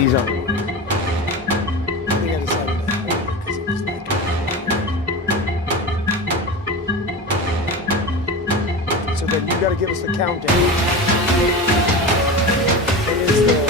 these on. So then you got to give us the countdown. It is the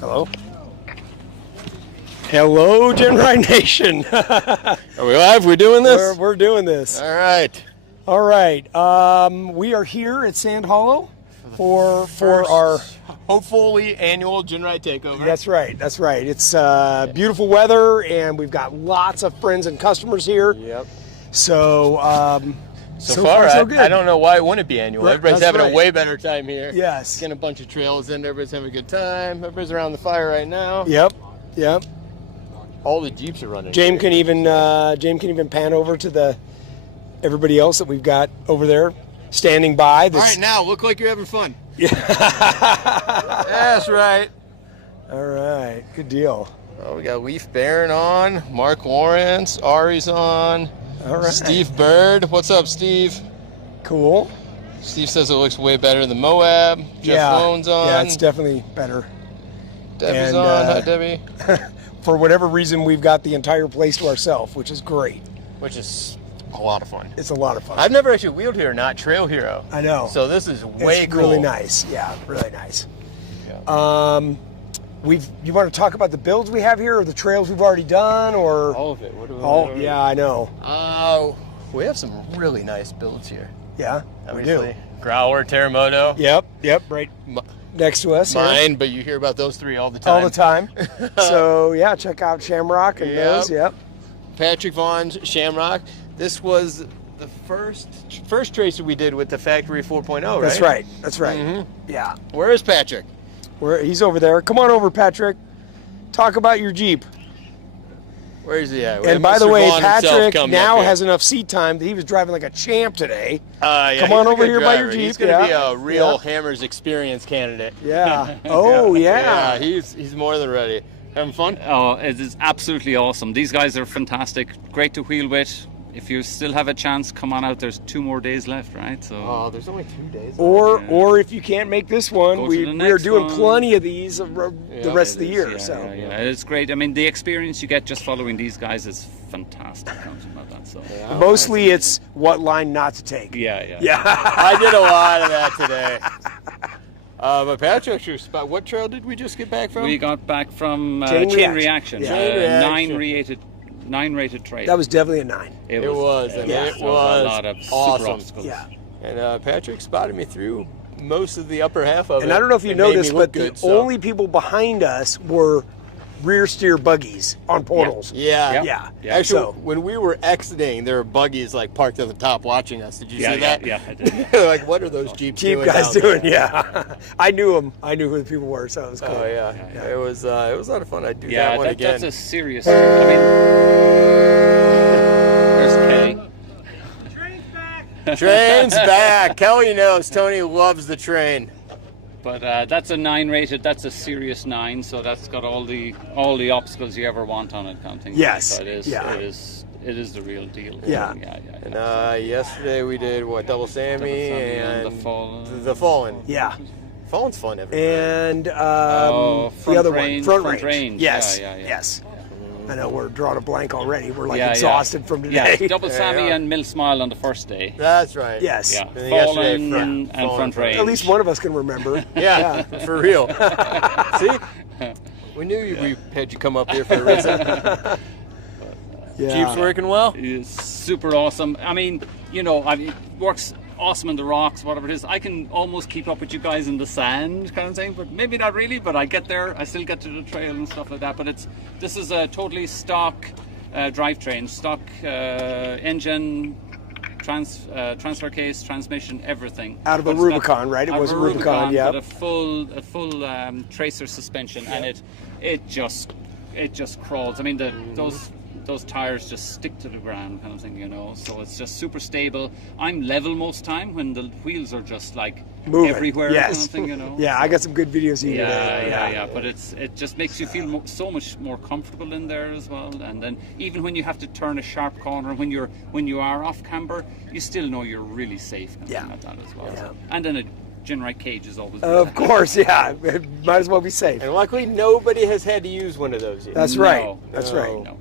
Hello? Hello, GenRight Nation. Are we live? We're doing this? We're doing this. All right. All right. We are here at Sand Hollow for our hopefully annual GenRight Take Over. That's right. That's right. It's beautiful weather, and we've got lots of friends and customers here. Yep. So, so far, so good. I don't know why it wouldn't be annual. Everybody's having right. a way better time here. Yes. Getting a bunch of trails in. Everybody's having a good time. Everybody's around the fire right now. Yep. Yep. All the Jeeps are running. James can even pan over to everybody else that we've got over there standing by. All right, now look like you're having fun. Yeah. That's right. All right, good deal. Oh, we got Leaf Barron on, Mark Lawrence, Ari's on, all right. Steve Bird. What's up, Steve? Cool. Steve says it looks way better than Moab. Jeff Lone's on. Yeah, it's definitely better. Debbie's on. Hi, Debbie. For whatever reason, we've got the entire place to ourselves, which is great. Which is a lot of fun. It's a lot of fun. I've never actually wheeled here, not Trail Hero. I know. So this is way cool. Really nice. Yeah, really nice. Yeah. You want to talk about the builds we have here, or the trails we've already done, or all of it? What do we yeah, I know. We have some really nice builds here. Yeah, obviously. We do. Growler, Terremoto. Yep, right next to us. Mine, here. But you hear about those three all the time. All the time. So yeah, check out Shamrock and those. Yep. Patrick Vaughn's Shamrock. This was the first tracer we did with the Factory 4.0, right? That's right. That's right. Mm-hmm. Yeah. Where is Patrick? He's over there. Come on over, Patrick. Talk about your Jeep. Where is he at? And by the way, Patrick now has enough seat time that he was driving like a champ today. Yeah, come on over here by your Jeep. He's going to be a real Hammers experience candidate. Yeah. Oh, yeah. Yeah, he's more than ready. Having fun? Oh, it is absolutely awesome. These guys are fantastic. Great to wheel with. If you still have a chance, come on out. There's 2 more days left, right? So. There's only 2 days. Or if you can't make this one, we are doing plenty of these the rest of the year. Yeah, it's great. I mean, the experience you get just following these guys is fantastic. About that, so. Mostly, it's what line not to take. Yeah. I did a lot of that today. But Patrick, what trail did we just get back from? We got back from Chain Reaction. Yeah. 9 rated trail. That was definitely a 9. It was a lot of awesome. super obstacles. Yeah. And Patrick spotted me through most of the upper half of it. And I don't know if you noticed, but the only people behind us were rear steer buggies on portals. Yeah. Actually, when we were exiting, there were buggies like parked at the top watching us. Did you see that? Yeah, I did. Like, what are those Jeep guys doing? There? Yeah. I knew them. I knew who the people were, so it was cool. Oh yeah. It was a lot of fun. I'd do that one again. That's a serious. I mean, there's Kelly. Train's back. Kelly knows. Tony loves the train. But that's a 9 rated. That's a serious 9. So that's got all the obstacles you ever want on it, kind of thing. Yes. So it is the real deal. Yeah. And yesterday we did Double Sammy and the Fallen. Yeah. Fallen's fun every And the other one, Front Range. Yes. Yes. I know we're drawing a blank already. We're like exhausted from today. Yeah, Double Sammy and Mill Smile on the first day. That's right. Yes. Yeah. Fallen and Front Range. At least one of us can remember. Yeah, for real. See? We knew we had you come up here for a reason. Jeep's working well? It's super awesome. I mean, it works awesome in the rocks, whatever it is. I can almost keep up with you guys in the sand kind of thing, but maybe not really, but I get there. I still get to the trail and stuff like that. But this is a totally stock drivetrain, stock engine, transfer case, transmission, everything. Out of a Rubicon, right? It was a Rubicon, yeah. But a full tracer suspension, and it just crawls. I mean, those tires just stick to the ground, kind of thing, you know. So it's just super stable. I'm level most time when the wheels are just like moving everywhere, kind of thing, you know. Yeah, I got some good videos of you today. Yeah. But it just makes you feel so much more comfortable in there as well. And then even when you have to turn a sharp corner, when you are off camber, you still know you're really safe. Kind of at that as well. Yeah. And then a GenRight cage is always good. Of course, yeah. Might as well be safe. And luckily, nobody has had to use one of those yet. That's right. That's right. No.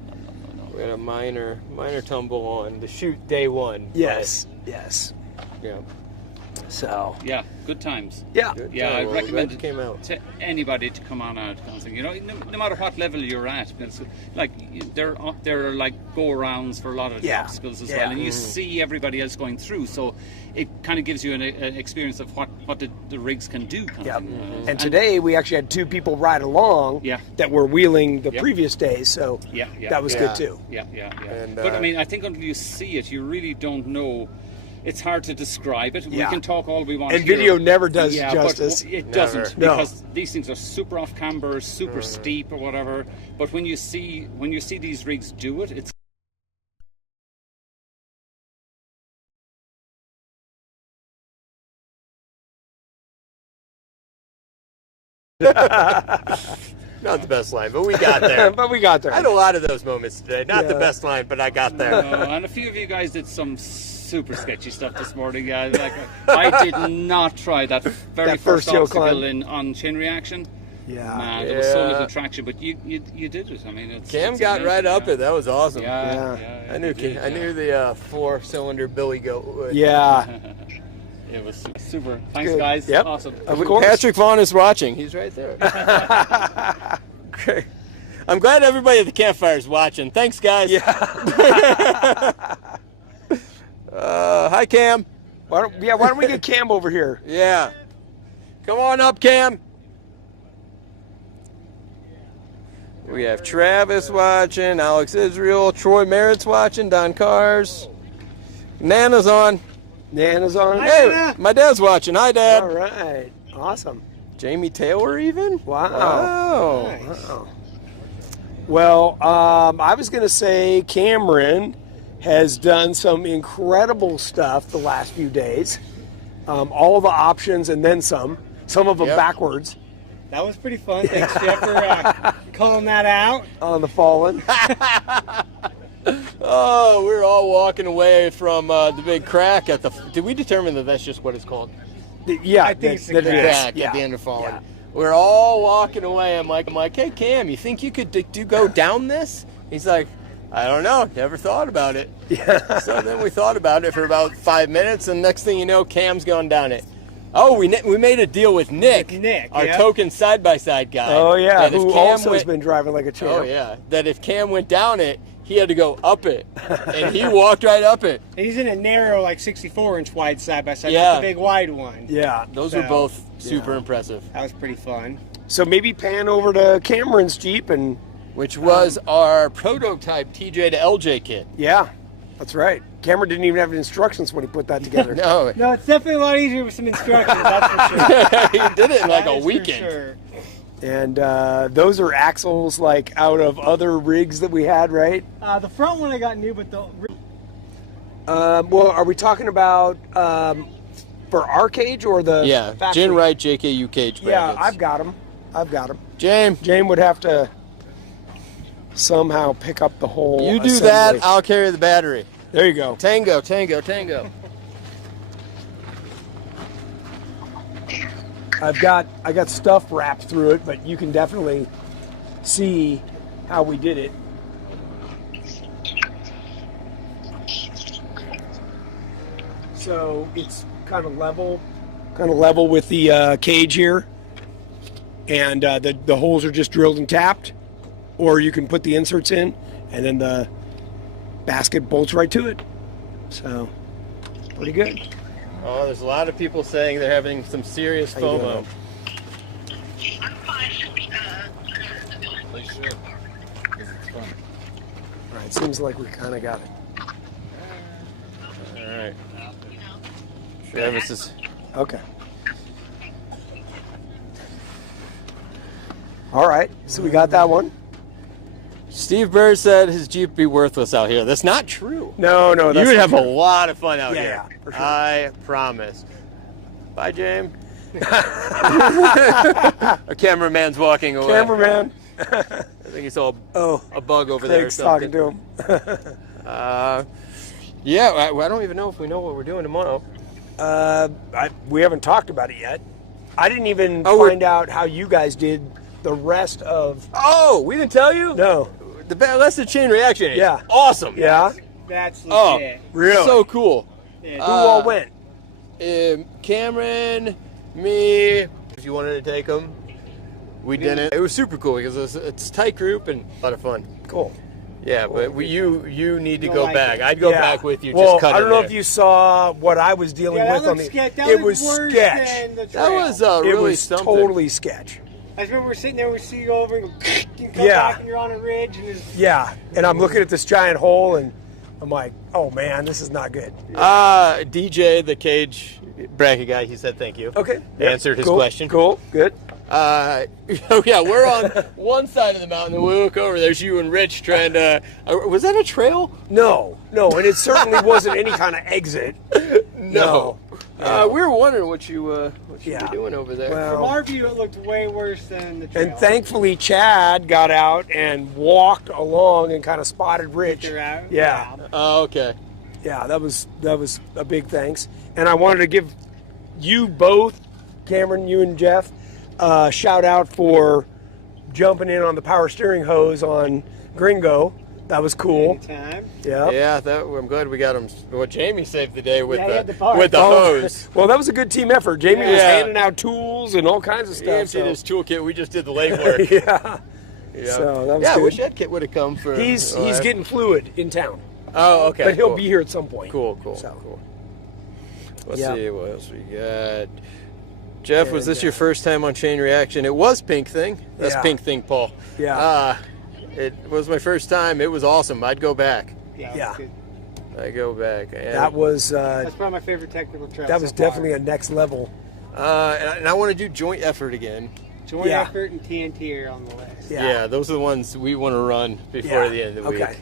We had a minor tumble on the shoot day one. Yes. Yeah. So. Yeah, good times. Yeah. I recommend it came out to anybody to come on out. Kind of thing. You know, no matter what level you're at, because like there are like go-arounds for a lot of the obstacles as well, and you see everybody else going through. So it kind of gives you an experience of what the rigs can do. Kind of thing. And today we actually had 2 people ride along that were wheeling the previous days, so that was good too. Yeah. And, but I mean, I think until you see it, you really don't know. It's hard to describe it. We can talk all we want. And video never does justice. But it doesn't, because these things are super off camber, super steep or whatever. But when you see these rigs do it, it's not the best line, but we got there. I had a lot of those moments today. Not the best line, but I got there. And a few of you guys did some super sketchy stuff this morning. I did not try that very first obstacle on chain reaction. Man, there was so little traction, but you did it. I mean, Cam got right up it. That was awesome. I knew the 4-cylinder Billy Goat would. It was super. Thanks, guys. Yep. Awesome. Of course. Patrick Vaughn is watching. He's right there. Great. I'm glad everybody at the campfire is watching. Thanks, guys. Hi, Cam. Why don't we get Cam over here? Yeah. Come on up, Cam. We have Travis watching, Alex Israel, Troy Merritt's watching, Don Cars. Nana's on. Hey, my dad's watching. Hi, Dad. All right. Awesome. Jamie Taylor even? Wow. Nice. Wow. Well, I was going to say Cameron has done some incredible stuff the last few days. All of the options and then some of them backwards. That was pretty fun. Thanks, Jeff, for calling that out. On the Fallen. Oh, we were all walking away from the big crack at the... Did we determine that that's just what it's called? I think it's the crack at the end of Fallen. We're all walking away. I'm like, hey, Cam, you think you could go down this? He's like, I don't know. Never thought about it. So then we thought about it for about 5 minutes, and next thing you know, Cam's gone down it. Oh, we made a deal with Nick, our token side-by-side guy. Oh, yeah, who also has been driving like a champ. Oh, yeah, that if Cam went down it, he had to go up it, and he walked right up it. He's in a narrow, like 64-inch wide side-by-side, not the big wide one. Yeah. Those were both super impressive. That was pretty fun. So maybe pan over to Cameron's Jeep and... Which was our prototype TJ to LJ kit. Yeah, that's right. Cameron didn't even have instructions when he put that together. No, it's definitely a lot easier with some instructions, that's for sure. He did it in like a weekend. Sure. And those are axles like out of other rigs that we had, right? The front one I got new, but the... well, are we talking about for our cage or the factory? GenRight JKU cage brackets. Yeah, I've got them. James would have to somehow pick up the whole You do assembly. that, I'll carry the battery. There you go. Tango. I got stuff wrapped through it, but you can definitely see how we did it. So it's kind of level with the cage here, and the holes are just drilled and tapped, or you can put the inserts in, and then the basket bolts right to it. So pretty good. Oh, there's a lot of people saying they're having some serious How you FOMO. doing? I'm fine. They should. Because it's fun. All right, seems like we kind of got it. All right. Travis is. Okay. All right, so we got that one. Steve Bird said his Jeep would be worthless out here. That's not true. No, You that's would not have a true. lot of fun out Yeah, here. yeah, for sure. I promise. Bye, James. Our cameraman's walking away. Cameraman. I think he saw Oh, a bug over there or Craig's talking something. to him. Yeah, I don't even know if we know what we're doing tomorrow. We haven't talked about it yet. I didn't even Oh, we're- find out how you guys did the rest of. Oh, we didn't tell you? No. The ballistic chain reaction is Yeah. awesome. Yeah. That's Oh, legit. Really? so cool. Yeah, Who all went? Cameron, me. If you wanted to take them, we didn't. It was super cool because it's a tight group and a lot of fun. Cool. Yeah, but you need to You'll go like back. it. I'd go Yeah. back with you. Well, just cut I don't in know there. if you saw what I was dealing Yeah, that with on looks the. sketch. That It looks was worse sketch. than the That trail. was It really was something. totally sketch. I remember we're sitting there, we see you go over and go, you come Yeah. back and you're on a ridge and it's Yeah, and I'm looking at this giant hole, and I'm like, oh man, this is not good. DJ, the cage bracket guy, he said thank you. Okay. Answered his Cool, question. Cool. Good. Oh yeah, we're on one side of the mountain, and we look over. There's you and Rich trying to. Was that a trail? No, and it certainly wasn't any kind of exit. No. We were wondering what you Yeah. were doing over there. Well, from our view it looked way worse than the trail. and thankfully, Chad got out and walked along and kind of spotted Rich. They're out. Yeah. Oh, okay. Yeah, that was a big thanks. And I wanted to give you both, Cameron, you and Jeff, shout out for jumping in on the power steering hose on Gringo. That was cool. Anytime. Yeah. Yeah, I'm glad we got him. What Jamie saved the day with Yeah, he had the bar. with the hose. Well, that was a good team effort. Jamie was Yeah. handing out tools and all kinds of He stuff. emptied his toolkit. We just did the legwork. Yeah. Yeah. So that was yeah, I good. wish that kit would have come for. He's getting fluid in town, Oh, okay. but he'll cool. be here at some point. Cool. So. Cool. Let's Yeah. see what else we got. Jeff, was And, this your first time on Chain Reaction? It was Pink Thing. That's Yeah. Pink Thing, Paul. Yeah. It was my first time. It was awesome. I'd go back. Yeah. Yeah. Good. I'd go back. And, That was That's probably my favorite technical trail. that was so far. definitely a next level. and I want to do Joint Effort again. Joint Yeah. Effort and TNT are on the list. Yeah. Those are the ones we want to run before Yeah. the end of the Okay. week.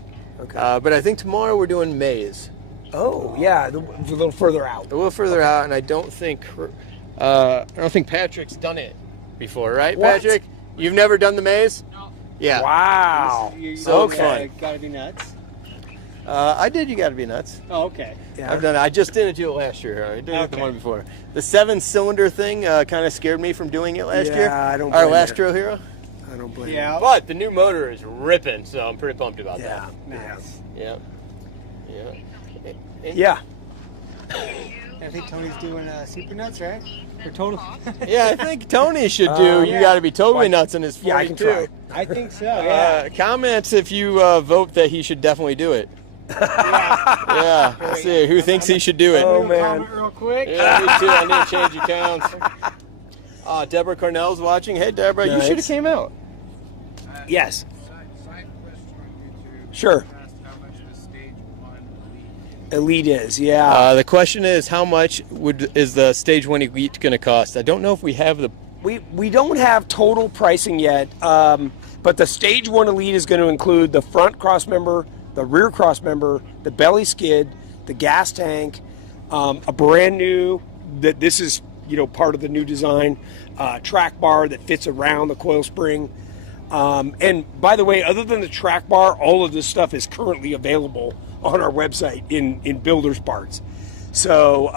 Okay. But I think tomorrow we're doing Maze. Oh yeah, a little further out. A little further out, and I don't think Patrick's done it before, right, What? Patrick? You've never done the Maze? No. Yeah. Wow. So Okay. Gotta be nuts. I did. You got to be nuts. Oh, okay. Yeah. I've done it. I just didn't do it last year. I did it the Okay. one before. The 7-cylinder thing kind of scared me from doing it last Yeah, year. I don't Our blame last you. Trail Hero. I don't blame Yeah. But the new motor is ripping, so I'm pretty pumped about you. Yeah. Nice. that. Yeah. Yeah. I think Tony's doing super nuts, right? Or total. Yeah, I think Tony should do. You Yeah. got to be totally nuts in his 42. Yeah, I can try. I think so. Yeah. Comments if you vote that he should definitely do it. Yeah. Let's see. Who thinks he should do it? Oh, Gonna man. comment real quick. Yeah, me too. I need to change accounts. Deborah Cornell's watching. Hey, Deborah, you Nice. should have came out. Yes. Side question on YouTube. Sure. Asked how much the stage 1 Elite is. Yeah. The question is, how much is the Stage 1 Elite going to cost? I don't know if we have the. We don't have total pricing yet, but the Stage 1 Elite is going to include the front cross member, the rear cross member, the belly skid, the gas tank, a brand new. This is part of the new design track bar that fits around the coil spring. And by the way, other than the track bar, all of this stuff is currently available on our website in builders parts. So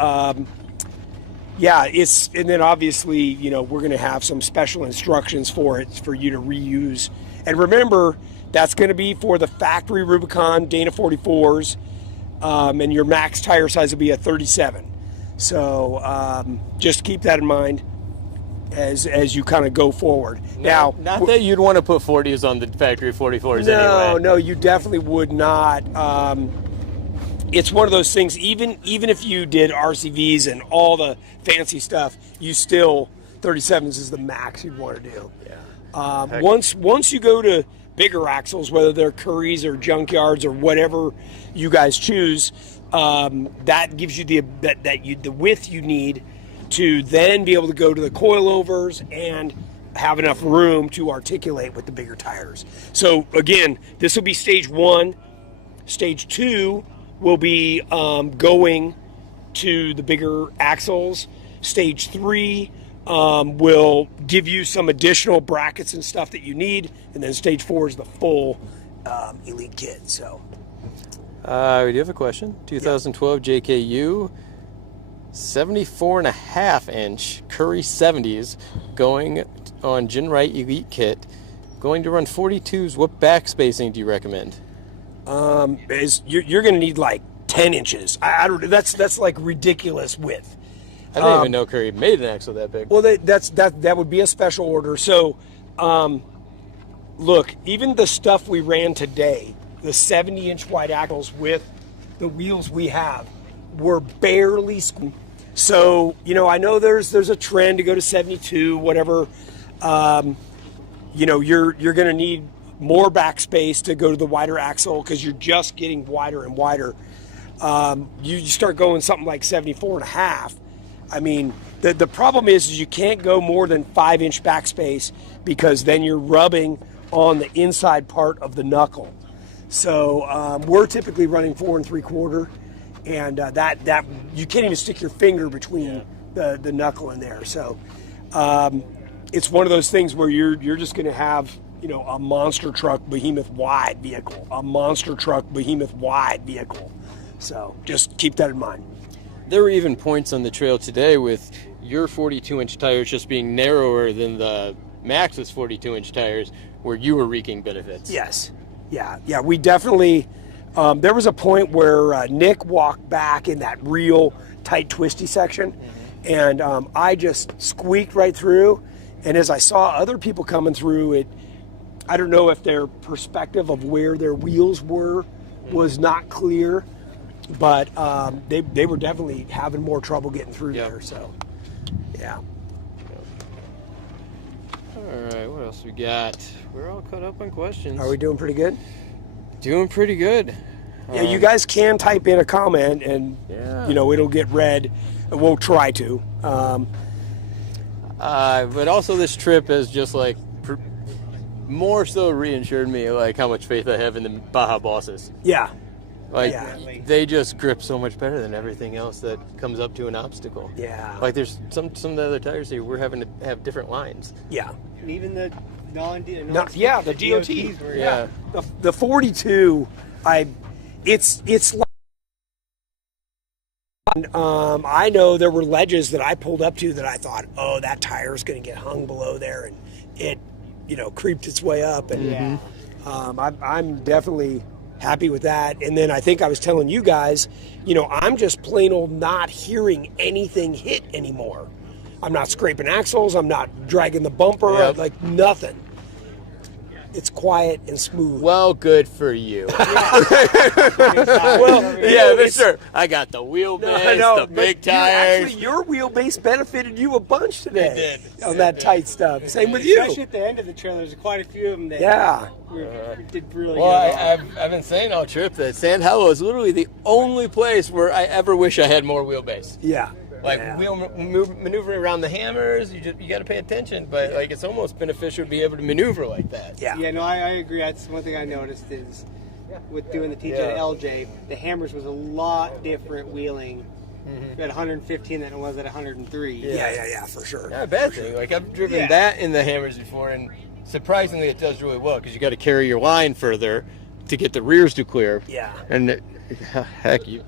yeah, and then obviously we're going to have some special instructions for it for you to reuse. And remember, that's going to be for the factory Rubicon Dana 44s, and your max tire size will be a 37. So just keep that in mind as you kind of go forward. Now, Not that you'd want to put 40s on the factory 44s no, anyway. no, you definitely would not. it's one of those things. Even if you did RCVs and all the fancy stuff, you still 37s is the max you'd want to do. Yeah. Once you go to bigger axles, whether they're Curries or Junkyards or whatever you guys choose, that gives you the width you need to then be able to go to the coilovers and have enough room to articulate with the bigger tires. So again, this will be stage 1. Stage 2 will be going to the bigger axles. Stage 3 will give you some additional brackets and stuff that you need, and then stage 4 is the full elite kit. So we do have a question. 2012 JKU 74.5-inch Curry 70s going on GenRight Elite Kit. Going to run 42s. What back spacing do you recommend? You're going to need like 10 inches. I don't. That's like ridiculous width. I didn't even know Curry made an axle that big. Well, that would be a special order. So, look, even the stuff we ran today, the 70-inch wide axles with the wheels we have, were barely. So, I know there's a trend to go to 72, whatever. You're going to need more backspace to go to the wider axle because you're just getting wider and wider. You start going something like 74.5. I mean, the problem is you can't go more than 5-inch backspace because then you're rubbing on the inside part of the knuckle. So we're typically running 4 3/4, and that you can't even stick your finger between the knuckle in there. So it's one of those things where you're just going to have a monster truck behemoth wide vehicle, So just keep that in mind. There were even points on the trail today with your 42-inch tires just being narrower than the Max's 42-inch tires where you were reaping benefits. Yes. Yeah, we definitely, there was a point where Nick walked back in that real tight, twisty section, and I just squeaked right through, and as I saw other people coming through it, I don't know if their perspective of where their wheels were was not clear, but they were definitely having more trouble getting through there. So, yeah. All right, what else we got? We're all caught up on questions. Are we doing pretty good? Doing pretty good. Yeah, you guys can type in a comment, and it'll get read. And we'll try to. But also, this trip has just like more so reassured me like how much faith I have in the Baja bosses. Yeah. Like they just grip so much better than everything else that comes up to an obstacle. Yeah. Like there's some of the other tires here we're having to have different lines. Yeah. And even the the DOT. Yeah. The 42, it's like, I know there were ledges that I pulled up to that I thought, oh, that tire is going to get hung below there, and it, creeped its way up, and I'm definitely happy with that. And then I think I was telling you guys, I'm just plain old not hearing anything hit anymore. I'm not scraping axles. I'm not dragging the bumper. Like nothing. It's quiet and smooth. Well, good for you. Sure. I got the wheelbase, the big tires. Actually, your wheelbase benefited you a bunch today. It did. On that tight stuff. Same with you. Especially at the end of the trail, there's quite a few of them that did really well, good. I've been saying all trip that Sand Hollow is literally the only place where I ever wish I had more wheelbase. Yeah. Wheel maneuvering around the hammers, you got to pay attention, but it's almost beneficial to be able to maneuver like that. Yeah. Yeah, no, I agree. That's one thing I noticed is with doing the TJ to LJ, the hammers was a lot different wheeling at 115 than it was at 103. Yeah, for sure. Not a bad thing. Like I've driven that in the hammers before, and surprisingly, it does really well because you got to carry your line further to get the rears to clear. Yeah. And heck, you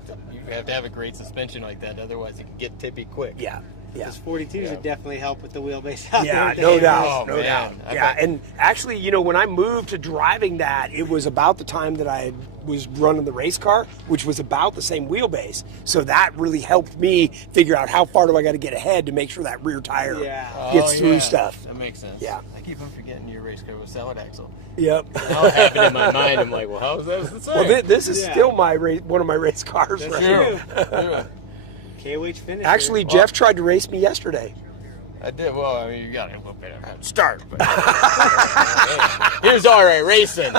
have to have a great suspension like that, otherwise it can get tippy quick. Yeah. Because 42s would definitely help with the wheelbase out Yeah, there. no doubt, Oh, no man. doubt. I Yeah, bet. and actually, you know, when I moved to driving that, it was about the time that I was running the race car, which was about the same wheelbase. So that really helped me figure out how far do I got to get ahead to make sure that rear tire gets through stuff. That makes sense. Yeah. I keep on forgetting your race car was solid axle. Yep. Now I have it in my mind. I'm like, well, how is that the same? Well, this is still one of my race cars. That's right true. here. KOH finish. Actually, Jeff tried to race me yesterday. I did. Well, I mean, you got to look at how to start. But here's all right racing.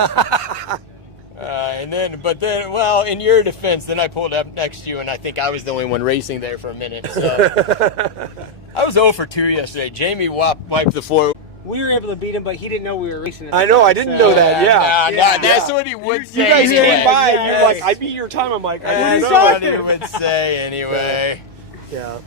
But then, well, in your defense, then I pulled up next to you, and I think I was the only one racing there for a minute. So I was 0 for 2 yesterday. Jamie wiped the floor. We were able to beat him, but he didn't know we were racing. I know, I didn't know that. Yeah. That's what he would say. You guys anyway. came by, and Yeah. you're like, I beat your time. I'm like, I That's don't know. what he would say anyway. Yeah.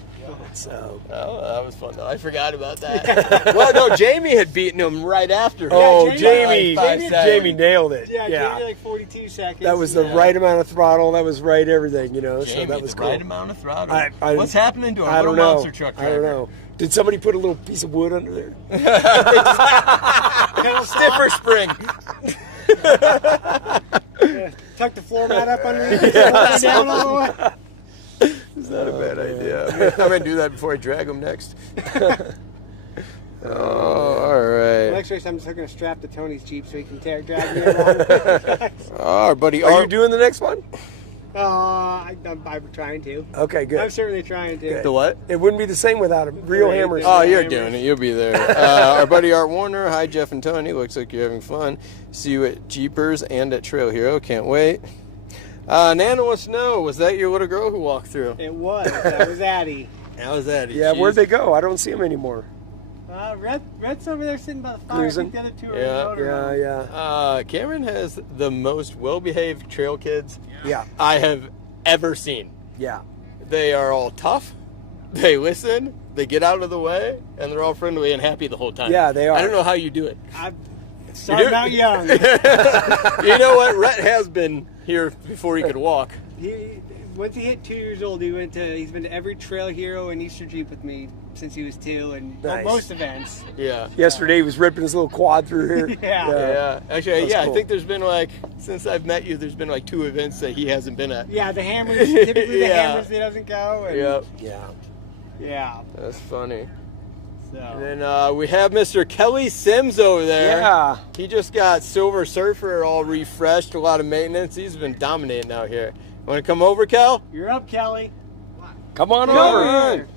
So. Oh, that was fun though. I forgot about that. Well, no, Jamie had beaten him right after. Oh, Jamie- Jamie nailed it. Yeah, Yeah. Jamie like 42 seconds. That was the right amount of throttle. That was right everything, you know. Jamie, so that was the cool. right amount of throttle. I- What's happening to our I little don't know. monster truck I don't driver? know. Did somebody put a little piece of wood under there? Stiffer spring. Tuck the floor mat up underneath it. Yeah. Down all the way. It's not a bad idea. I'm gonna do that before I drag him next. All right. Next race, I'm just going to strap to Tony's Jeep so he can drag me along. Our buddy Are Art. you doing the next one? I'm trying to. Okay, good. I'm certainly trying to. The what? It wouldn't be the same without him. Real Right. hammers. Oh, you're Hammers. doing it. You'll be there. Our buddy Art Warner. Hi, Jeff and Tony. Looks like you're having fun. See you at Jeepers and at Trail Hero. Can't wait. Nana wants to know, was that your little girl who walked through? It was. That was Addie. How was that? Yeah, where'd they go? I don't see them anymore. Red's over there sitting by the fire. Cruising. I think the other two are Yeah. in the motor room. Yeah. Cameron has the most well-behaved trail kids Yeah. I have ever seen. Yeah. They are all tough. They listen. They get out of the way, and they're all friendly and happy the whole time. Yeah, they are. I don't know how you do it. I started out young. You know what? Rhett has been here before he could walk. Once he hit 2 years old, he's been to every Trail Hero and Easter Jeep with me since he was 2, and Nice. most events. Yeah. Yesterday he was ripping his little quad through here. Yeah. Yeah. Actually, That's yeah, cool. I think there's been like, since I've met you, there's been like 2 events that he hasn't been at. Yeah, the hammers. Typically, the Yeah. hammers he doesn't go. And, Yep. Yeah. Yeah. That's funny. So. And then we have Mr. Kelly Sims over there. Yeah. He just got Silver Surfer all refreshed, a lot of maintenance. He's been dominating out here. Want to come over, Kel? You're up, Kelly. Come on Come over. on.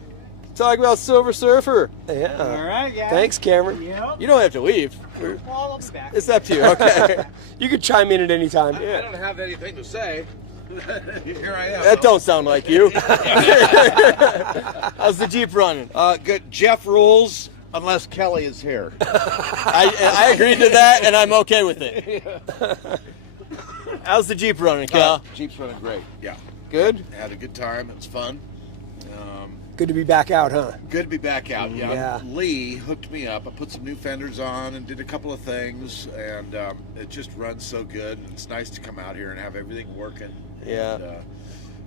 Talk about Silver Surfer. Yeah. All right, guys. Thanks, Cameron. Yep. You don't have to leave. Well, I'll be back. It's up to you. Okay. You could chime in at any time. I don't have anything to say. Here I am. That don't sound like you. How's the Jeep running? Good. Jeff rules unless Kelly is here. I agreed to that, and I'm okay with it. How's the Jeep running, Cal? Jeep's running great. Yeah. Good? Had a good time. It was fun. Good to be back out, huh? Good to be back out. Yeah. Lee hooked me up. I put some new fenders on and did a couple of things, and it just runs so good. And it's nice to come out here and have everything working. Yeah. And,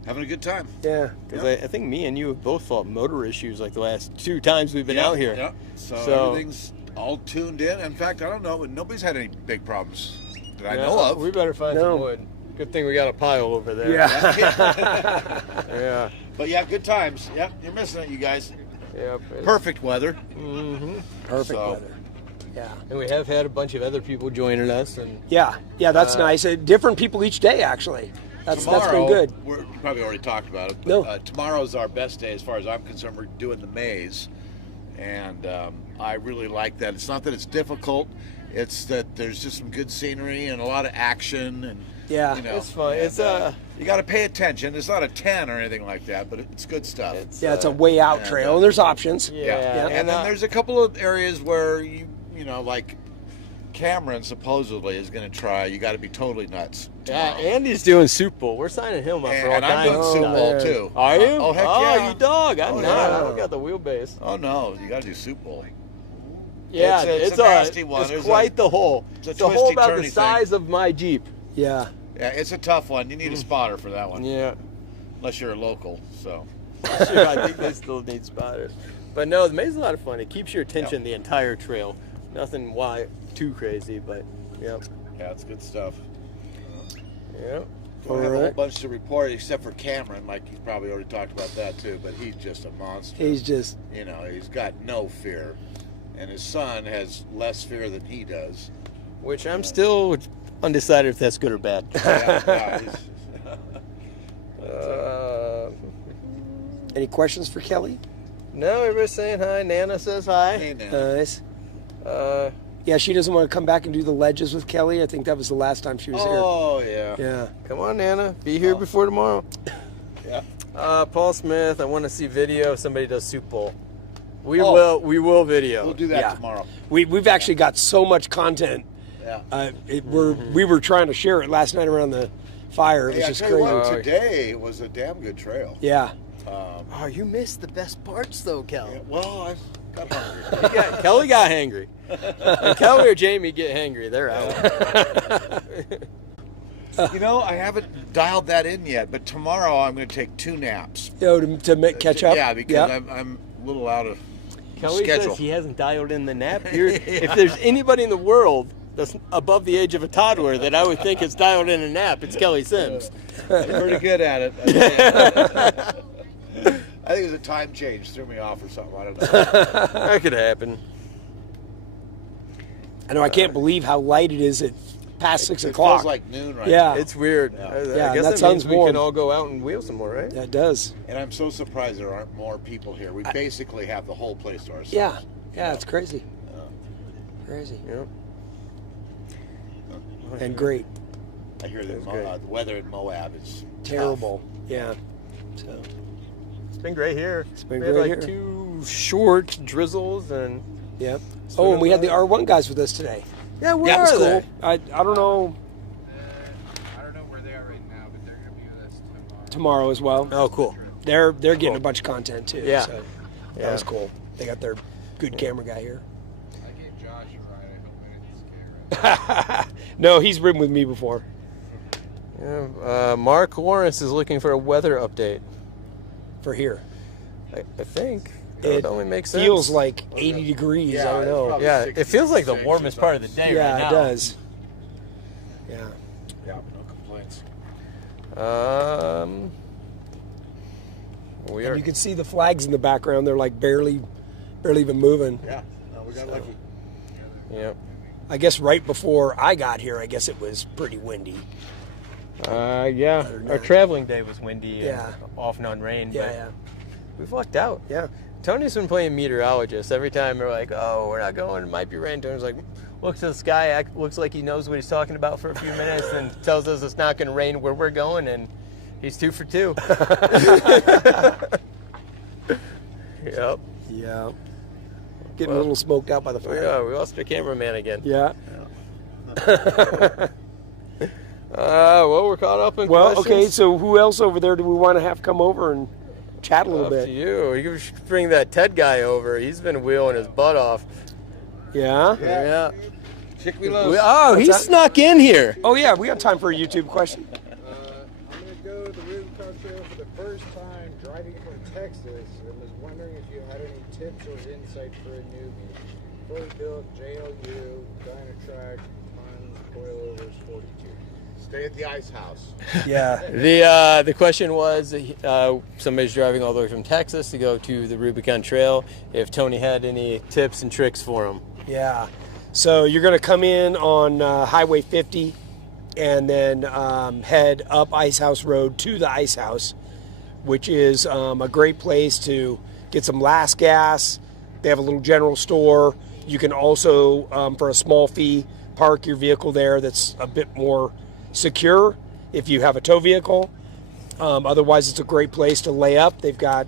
having a good time. Yeah. Because I think me and you have both fought motor issues like the last 2 times we've been out here. Yeah. So everything's all tuned in. In fact, I don't know. Nobody's had any big problems that I know of. We better find No. some wood. Good thing we got a pile over there. Yeah. Yeah. But yeah, good times. Yeah, you're missing it, you guys. Yep. Perfect weather. Mm-hmm. Perfect So- weather. Yeah. And we have had a bunch of other people joining us. And Yeah. Yeah, that's nice. Different people each day, actually. That's been good. You probably already talked about it. But, No. Tomorrow's our best day as far as I'm concerned. We're doing the maze, and I really like that. It's not that it's difficult; it's that there's just some good scenery and a lot of action, and Yeah. you know, it's fun. and, It's you got to pay attention. It's not a 10 or anything like that, but it's good stuff. Yeah, it's a way out and, trail, and there's options. Yeah. And then there's a couple of areas where you know, like Cameron supposedly is going to try. You got to be totally nuts. Yeah, tomorrow. Andy's doing Soup Bowl. We're signing him up for all And I'm kinds doing of Soup stuff. Bowl man. too. Are you? Oh heck yeah! you dog. I'm Oh, not. I yeah. don't got the wheelbase. Oh no, you got to do Soup Bowl. Yeah, It's a nasty one. It's There's quite a- the hole. it's a It's a hole about the twisty-turny size of my Jeep. Yeah. Yeah, it's a tough one. You need a spotter for that one, Yeah. unless you're a local. So Sure, I think they still need spotters. But no, the maze is a lot of fun. It keeps your attention the entire trail. Nothing too crazy, but yep. Yeah, it's good stuff. Yep. We don't have a whole bunch to report except for Cameron. Like he's probably already talked about that too, but he's just a monster. He's just, he's got no fear, and his son has less fear than he does. Which I'm still undecided if that's good or bad. any questions for Kelly? No, everybody's saying hi. Nana says hi. Hey, Nana. Nice. Yeah, she doesn't want to come back and do the ledges with Kelly. I think that was the last time she was here. Oh, yeah. Yeah. Come on, Nana. Be here before tomorrow. Yeah. Paul Smith, I want to see video if somebody does Soup Bowl. We will video. We'll do that tomorrow. We've actually got so much content. Yeah. We were trying to share it last night around the fire. It was just crazy. Today was a damn good trail. Yeah. You missed the best parts, though, Kel. Yeah, well, I got hungry. Kelly got hangry. When Kelly or Jamie get hangry, they're out. I haven't dialed that in yet, but tomorrow I'm going to take 2 naps. To catch up? Yeah, because I'm a little out of Kelly schedule. says he hasn't dialed in the nap. If there's anybody in the world that's above the age of a toddler that I would think is dialed in a nap, it's Kelly Sims. I'm pretty good at it. I think it was a time change threw me off or something. I don't know. That could happen. I know. I can't believe how light it is at past 6 It o'clock. feels like noon right Yeah. now. It's weird. Yeah, I guess that that means sounds we warm. can all go out and wheel some more, right? That does. And I'm so surprised there aren't more people here. We basically have the whole place to ourselves. Yeah. Yeah, it's crazy. Crazy. Yep. And great. I hear that the weather in Moab is Terrible. Yeah. So. It's been great here. It's been we had great like here. 2 short drizzles and. Yep. Oh, and we had the R1 guys with us today. Yeah, where That was are cool. they? I don't know. I don't know where they are right now, but they're going to be with us Tomorrow as well. Oh, cool. They're getting a bunch of content too. Yeah. So that was cool. They got their good camera guy here. I gave Josh a ride. I hope I didn't scare him. No, he's ridden with me before. Yeah, Mark Lawrence is looking for a weather update. For here. I think. That would only makes sense. Feels like 80 degrees. Yeah, I don't it's know. probably Yeah, 60, it feels like the 66 warmest or part of the something. day right now. Yeah, it does. Yeah. Yeah, no complaints. We And are. you can see the flags in the background. They're like barely even moving. Yeah, no, we got lucky. Yep. I guess right before I got here, I guess it was pretty windy. Yeah. Our traveling day was windy. Yeah. And off and on rain. Yeah, but yeah. We've lucked out. Yeah. Tony's been playing meteorologist. Every time we're like, oh, we're not going, it might be rain. Tony's like, looks at the sky, looks like he knows what he's talking about for a few minutes and tells us it's not going to rain where we're going, and he's 2 for 2. Yep. Yeah. Getting a little smoked out by the fire. Yeah, we lost our cameraman again. Yeah. Well, we're caught up in Well, questions. okay, so who else over there do we want to have come over and chat a little Up bit? to you. You should bring that Ted guy over. He's been wheeling his butt off. Yeah? Yeah. Chick me loose. Oh, he that? snuck in here. Oh, yeah, we got time for a YouTube question. I'm going to go to the Rubicon Trail for the first time driving from Texas and was wondering if you had any tips or insight for a newbie. Fully built, JLU, Dynatrack, tons, coilovers, 42. Stay at the ice house. Yeah. The question was somebody's driving all the way from Texas to go to the Rubicon Trail. If Tony had any tips and tricks for him. Yeah. So you're going to come in on Highway 50 and then head up Ice House Road to the Ice House, which is a great place to get some last gas. They have a little general store. You can also, for a small fee, park your vehicle there. That's a bit more secure if you have a tow vehicle. Otherwise, it's a great place to lay up. They've got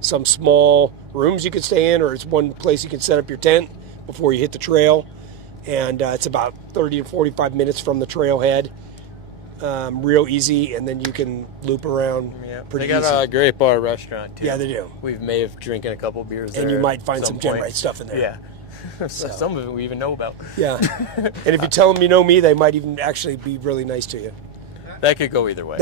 some small rooms you can stay in, or it's one place you can set up your tent before you hit the trail. And it's about 30 to 45 minutes from the trailhead. Real easy, and then you can loop around pretty They got easy. a great bar restaurant, too. Yeah, they do. We may have drinking a couple beers there. And you might find at some point. GenRight stuff in there. Yeah. Some of it we even know about. Yeah. And if you tell them you know me, they might even actually be really nice to you. That could go either way.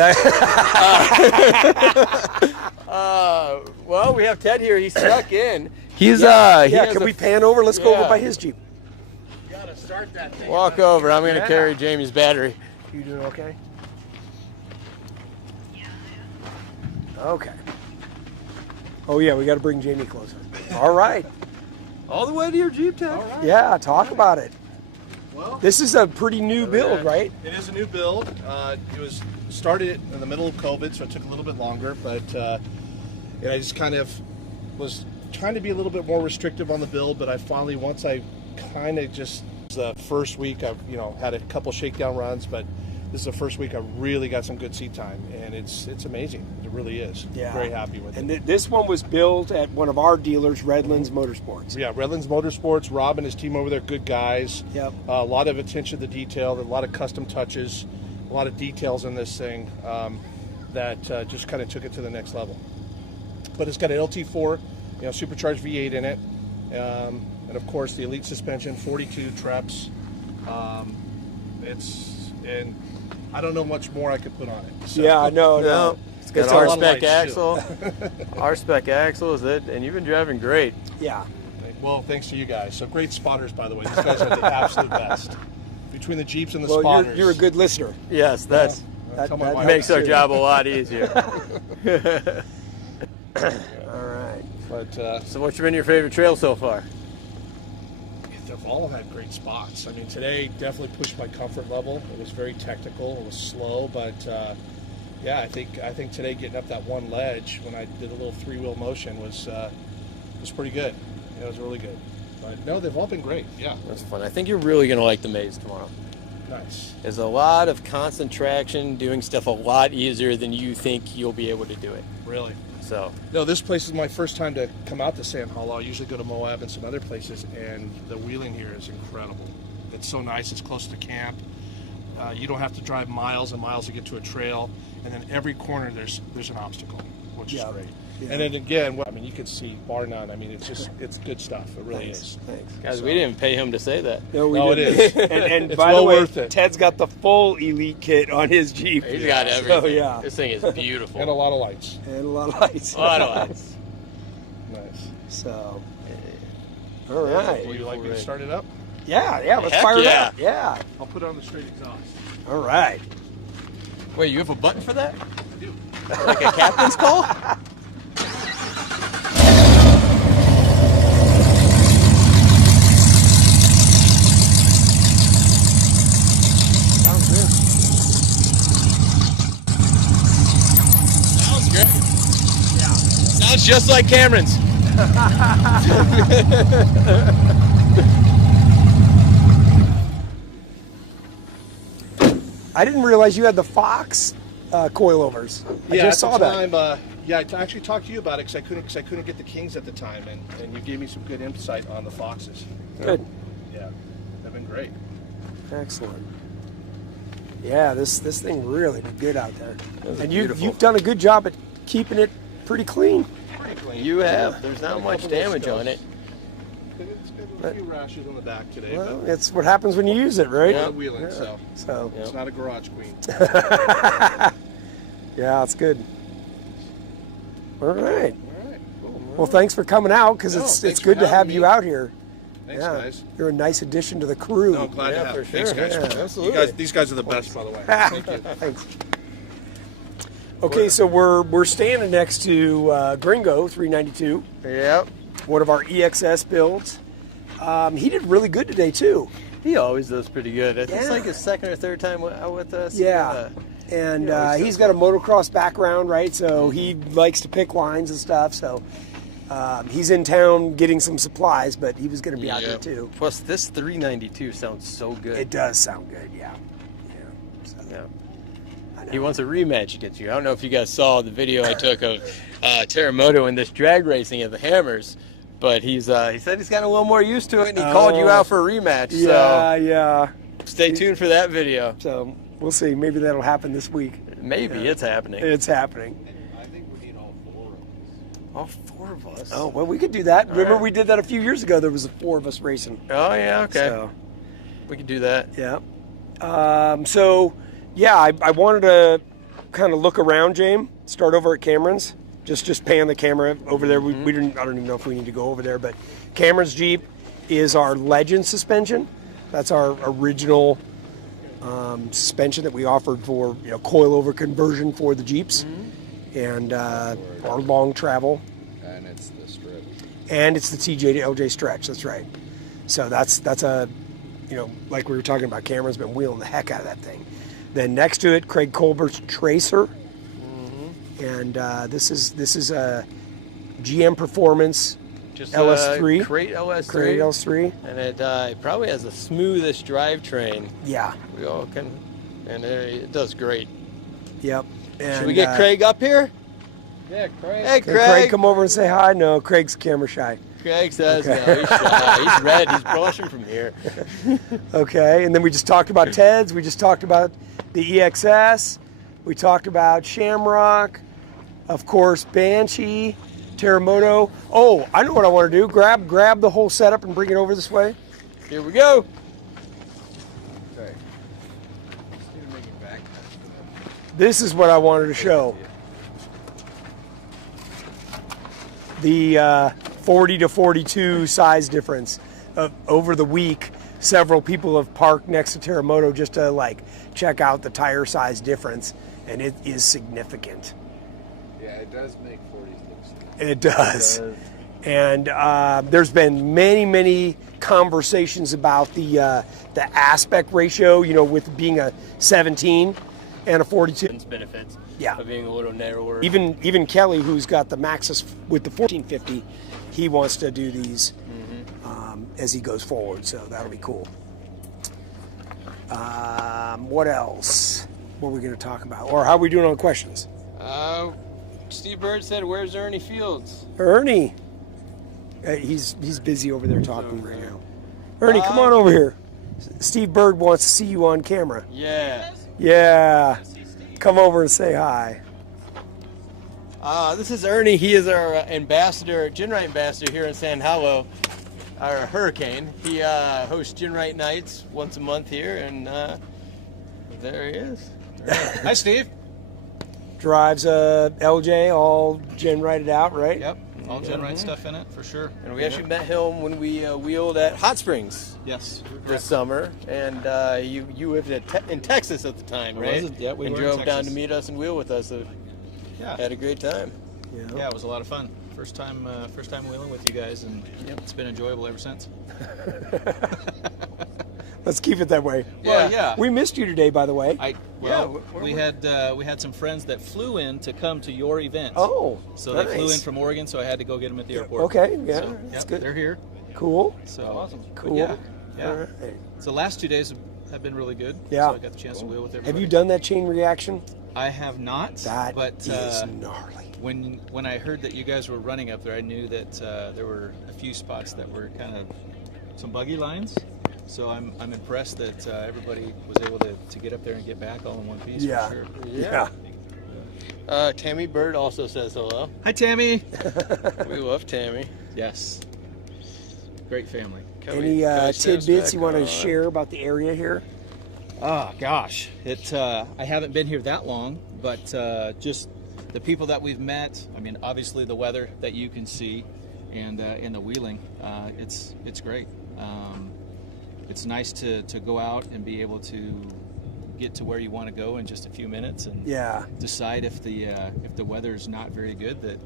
Well, we have Ted here. He's stuck in. He's can we pan over? Let's go over by his Jeep. You gotta start that thing. Walk over. I'm going to carry Jamie's battery. You doing okay? Okay. Oh yeah, we got to bring Jamie closer. All right. All the way to your Jeep, Ted? Yeah, talk about it. Well, This is a pretty new build, right? it is a new build. It was started in the middle of COVID, so it took a little bit longer. But and I just kind of was trying to be a little bit more restrictive on the build. But I finally, once I kind of just the first week, I've had a couple shakedown runs, but this is the first week I really got some good seat time, and it's amazing. It really is. Yeah. Very happy with And it. this one was built at one of our dealers, Redlands Motorsports. Yeah, Redlands Motorsports. Rob and his team over there, good guys. Yep. A lot of attention to detail, a lot of custom touches, a lot of details in this thing that just kind of took it to the next level. But it's got an LT4, supercharged V8 in it, and of course the Elite suspension, 42 treps. And I don't know much more I could put on it. So. Yeah, no. It's got It's a our lot of spec lights, axle. Our spec axle is it, and you've been driving great. Yeah. Well, thanks to you guys. So great spotters, by the way. These guys are the absolute best. Between the Jeeps and the Well, spotters. you're a good listener. Yes, that Tell my wife makes our too. job a lot easier. All right. But So what's been your favorite trail so far? they've all had great spots. I mean, today definitely pushed my comfort level. It was very technical. It was slow, but yeah, I think today getting up that one ledge when I did a little three-wheel motion was pretty good. It was really good. But no, they've all been great. Yeah, That's fun. I think you're really going to like the maze tomorrow. nice. There's a lot of constant traction, doing stuff a lot easier than you think you'll be able to do it. Really. So No, this place is my first time to come out to Sand Hollow. I usually go to Moab and some other places, and the wheeling here is incredible. It's so nice. It's close to camp. You don't have to drive miles and miles to get to a trail, and then every corner there's an obstacle, which is great. Yeah. And then again, I mean, you can see bar none. I mean, it's good stuff. It really is. Thanks. guys, we didn't pay him to say that. No, we No, it didn't. is. And It's by well the way, worth it. Ted's got the full Elite kit on his Jeep. He's got everything. Oh, yeah. This thing is beautiful. And a lot of lights. And a lot of lights. A lot of lights. Nice. So, all right. Would you like me to start it up? Yeah, let's Heck fire it yeah. up. Yeah. I'll put on the straight exhaust. All right. Wait, you have a button for that? I do. Like a captain's call? Sounds good. Sounds great. Yeah. Sounds just like Cameron's. I didn't realize you had the Fox coilovers. I just saw at the that. time, yeah, I actually talked to you about it because I couldn't get the Kings at the time, and you gave me some good insight on the Foxes. Good. Yeah, they've been great. Excellent. Yeah, this thing really did good out there. And beautiful. you've done a good job at keeping it pretty clean. Pretty clean. You have. There's not much damage on it. It's got a few rashes on the back today, Well, it's what happens when you use it, but right? not wheeling, so So, it's not a garage queen. yeah, it's good. All right. All right, cool. Well, thanks for coming out because No, it's thanks good for to have having you me. out here. Thanks, Yeah, guys. you're a nice addition to the crew. No, glad Yeah, to have for you. Thanks, sure. guys. Yeah, absolutely. These guys are the best, by the way. Thank you. Thanks. Okay, so we're standing next to Gringo 392, Yep. one of our EXS builds. He did really good today too. He always does pretty good. It's Yeah. like his second or third time out with us. Yeah. And Yeah, he's he's got a motocross background, right? So he likes to pick lines and stuff. So he's in town getting some supplies, but he was going to be out there too. Plus, this 392 sounds so good. It does sound good, yeah. So, Yeah. I know. He wants a rematch against you. I don't know if you guys saw the video I took of Terremoto in this drag racing at the Hammers, but he said he's gotten a little more used to it, and he called you out for a rematch. Yeah, yeah. So stay tuned for that video. So we'll see. Maybe that'll happen this week. Maybe it's happening. It's happening. I think we need all four of us. All four of us. Oh, well, we could do that. Remember right. we did that a few years ago. There was 4 of us racing. Oh yeah. Okay. So, We can do that. yeah. So Yeah, I wanted to kind of look around, James. Start over at Cameron's. Just pan the camera over there. We didn't. I don't even know if we need to go over there, but Cameron's Jeep is our Legend suspension. That's our original suspension that we offered for coilover conversion for the Jeeps, and our long travel. And it's the stretch. And it's the TJ to LJ stretch. That's right. So that's a, like we were talking about, Cameron's been wheeling the heck out of that thing. Then next to it, Craig Colbert's Tracer, and this is a GM Performance Just LS3. Crate LS3. Crate LS3. And it probably has the smoothest drivetrain. Yeah. We all can, and it does great. Yep. And, Should we get Craig up here? Yeah, Craig. Hey, Can Craig come over and say hi? No, Craig's camera shy. Craig says no. He's shy. He's red. He's blushing from here. Okay, and then we just talked about Ted's. We just talked about the EXS. We talked about Shamrock. Of course, Banshee, Terremoto. Oh, I know what I want to do. Grab the whole setup and bring it over this way. Here we go. Okay. This is what I wanted to show. The 40 to 42 size difference. Over the week, several people have parked next to Terremoto just to check out the tire size difference, and it is significant. Yeah, it does make 40s look small. It does. And there's been many conversations about the aspect ratio, with being a 17 and a 42. Benefits. Yeah. Of being a little narrower. Even Kelly, who's got the Maxxis with the 1450, he wants to do these as he goes forward, so that'll be cool. What else? What are we going to talk about? Or how are we doing on questions? Steve Bird said, "Where's Ernie Fields?" Ernie. He's busy over there talking right now. Ernie, come on over here. Steve Bird wants to see you on camera. Yeah. Yeah. Come over and say hi. This is Ernie. He is our ambassador, GenRight ambassador here in San Paulo, our Hurricane. He hosts GenRight nights once a month here, and there he is. Hi, Steve. Drives a LJ, all GenRighted out, right? Yep, all GenRight stuff in it for sure. And we actually met him when we wheeled at Hot Springs Yes. this summer, and you lived in Texas at the time, I right? was, yeah, we and were in drove down Texas. to meet us and wheel with us. So Yeah. had a great time. Yeah, it was a lot of fun. First time wheeling with you guys, and it's been enjoyable ever since. Let's keep it that way. Well, yeah. We missed you today, by the way. We had some friends that flew in to come to your event. Oh, So nice. they flew in from Oregon, so I had to go get them at the airport. Okay, yeah, So, that's yep, good. They're here. Cool. So Awesome. but Cool. yeah. All right. So the last 2 days have been really good. Yeah. So I got the chance to wheel with everybody. Have you done that chain reaction? I have not. That but is gnarly. when I heard that you guys were running up there, I knew that there were a few spots that were kind of some buggy lines. So I'm impressed that everybody was able to get up there and get back all in one piece. Yeah. For sure. Yeah. Tammy Bird also says hello. Hi, Tammy. We love Tammy. Yes. Great family. Any tidbits you want to share about the area here? Oh gosh, I haven't been here that long, but just the people that we've met. I mean, obviously the weather that you can see, and in the wheeling, it's great. It's nice to go out and be able to get to where you want to go in just a few minutes, and decide if the weather's not very good, that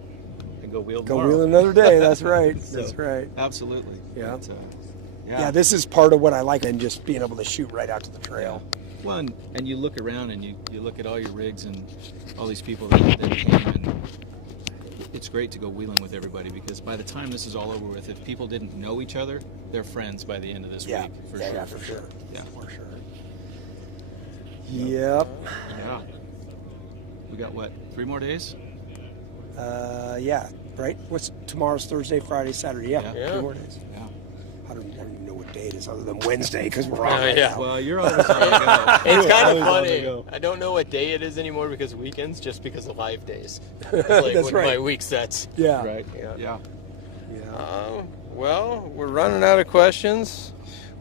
and go wheel tomorrow. Go wheel another day. That's right. So, That's right. Absolutely. Yeah. But, Yeah, this is part of what I like, and just being able to shoot right out to the trail. Well, and you look around and you look at all your rigs and all these people that came, and it's great to go wheeling with everybody, because by the time this is all over with, if people didn't know each other, they're friends by the end of this week. For sure. Yeah, for sure. Yeah, for sure. Yep. Yeah. We got what? 3 more days? Yeah. Right. What's tomorrow's Thursday, Friday, Saturday? Yeah. Yeah. 3 more days. Yeah. I don't even know what day it is other than Wednesday, because we're on. Well, you're always on the go. It's kind Always of on the funny. go. I don't know what day it is anymore because of weekends, just because of live days. It's like That's when right. my week sets. Yeah. Right. Yeah. Yeah. Yeah. Well, we're running out of questions.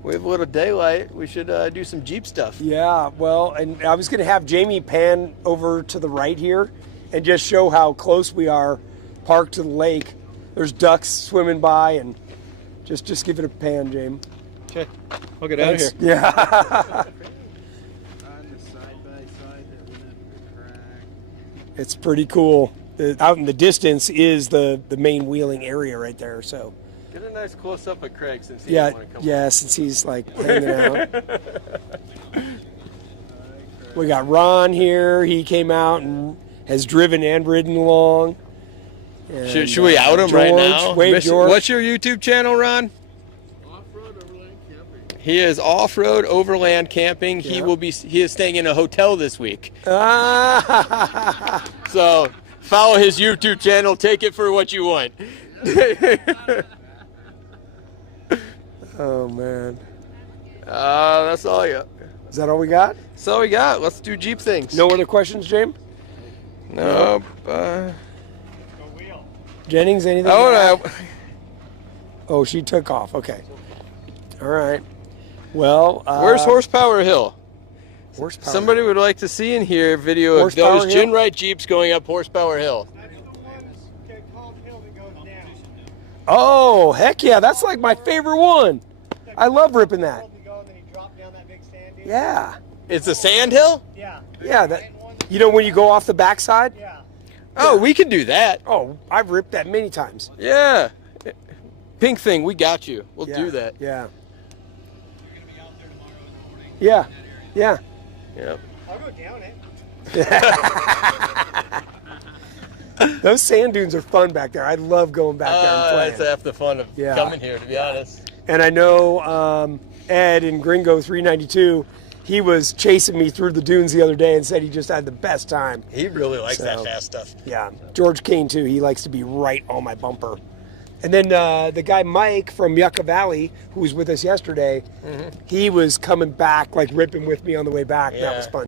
We have a little daylight. We should do some Jeep stuff. Yeah, well, and I was going to have Jamie pan over to the right here and just show how close we are parked to the lake. There's ducks swimming by, and just give it a pan, James. Okay, I'll get out of here. Yeah. It's pretty cool. Out in the distance is the main wheeling area right there. So Get a nice close up of Craig since he doesn't want to come on. since he's like hanging out. We got Ron here. He came out and has driven and ridden along. And, Should we out him right now? Wave George. What's your YouTube channel, Ron? Off-road overland camping. He is off-road overland camping. Yeah. He is staying in a hotel this week. Ah. So follow his YouTube channel. Take it for what you want. Oh man. That's all I got. Is that all we got? That's all we got. Let's do Jeep things. No other questions, James? No. Jennings, anything? Oh, no. Oh, she took off. Okay. All right. Well, Where's Horsepower Hill? Horsepower? Somebody would like to see and hear a video of Horsepower those Hill? GenRight Jeeps going up Horsepower Hill. Oh, heck yeah! That's like my favorite one. I love ripping that. Yeah. It's a sand hill? Yeah. Yeah. That. You know when you go off the backside? Yeah. Oh, we can do that. Oh, I've ripped that many times. Yeah. Pink thing, we got you. We'll do that. Yeah. Yeah. Yeah. Yep. I'll go down it. Those sand dunes are fun back there. I love going back there and playing. That's half the fun of Yeah. coming here, to be honest. And I know Ed in Gringo 392, he was chasing me through the dunes the other day and said he just had the best time. He really likes that So, fast stuff. Yeah. George Kane, too. He likes to be right on my bumper. And then the guy Mike from Yucca Valley, who was with us yesterday, he was coming back, like ripping with me on the way back. Yeah. That was fun.